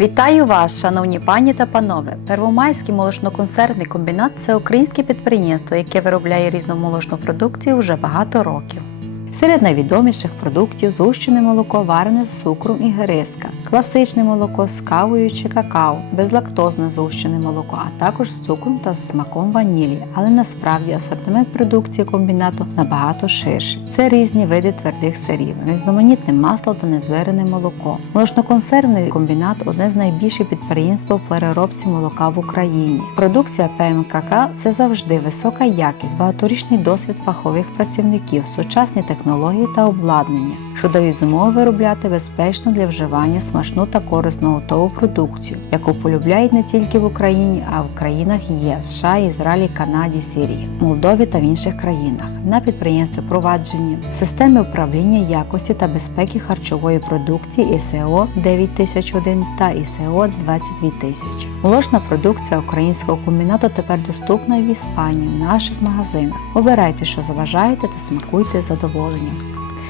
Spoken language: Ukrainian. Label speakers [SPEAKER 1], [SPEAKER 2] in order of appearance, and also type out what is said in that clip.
[SPEAKER 1] Вітаю вас, шановні пані та панове! Первомайський молочно-консервний комбінат це українське підприємство, яке виробляє різну молочну продукцію вже багато років. Серед найвідоміших продуктів згущене молоко варене з цукром і гириска, класичне молоко з кавою чи какао, безлактозне згущене молоко, а також з цукром та смаком ванілі. Але насправді асортимент продукції комбінату набагато ширший. Це різні види твердих сирів, різноманітне масло та незварене молоко. Молочно-консервний комбінат одне з найбільших підприємств по переробці молока в Україні. Продукція ПМКК це завжди висока якість, багаторічний досвід фахових працівників, сучасні технології та обладнання, що дають змогу виробляти безпечно для вживання смачну та корисно готову продукцію, яку полюбляють не тільки в Україні, а в країнах ЄС, США, Ізраїлі, Канаді, Сирії, Молдові та в інших країнах. На підприємстві впроваджені системи управління якості та безпеки харчової продукції ІСО 9001 та ІСО 22000. Молочна продукція українського комбінату тепер доступна в Іспанії в наших магазинах. Обирайте, що заважаєте та смакуйте задоволенням.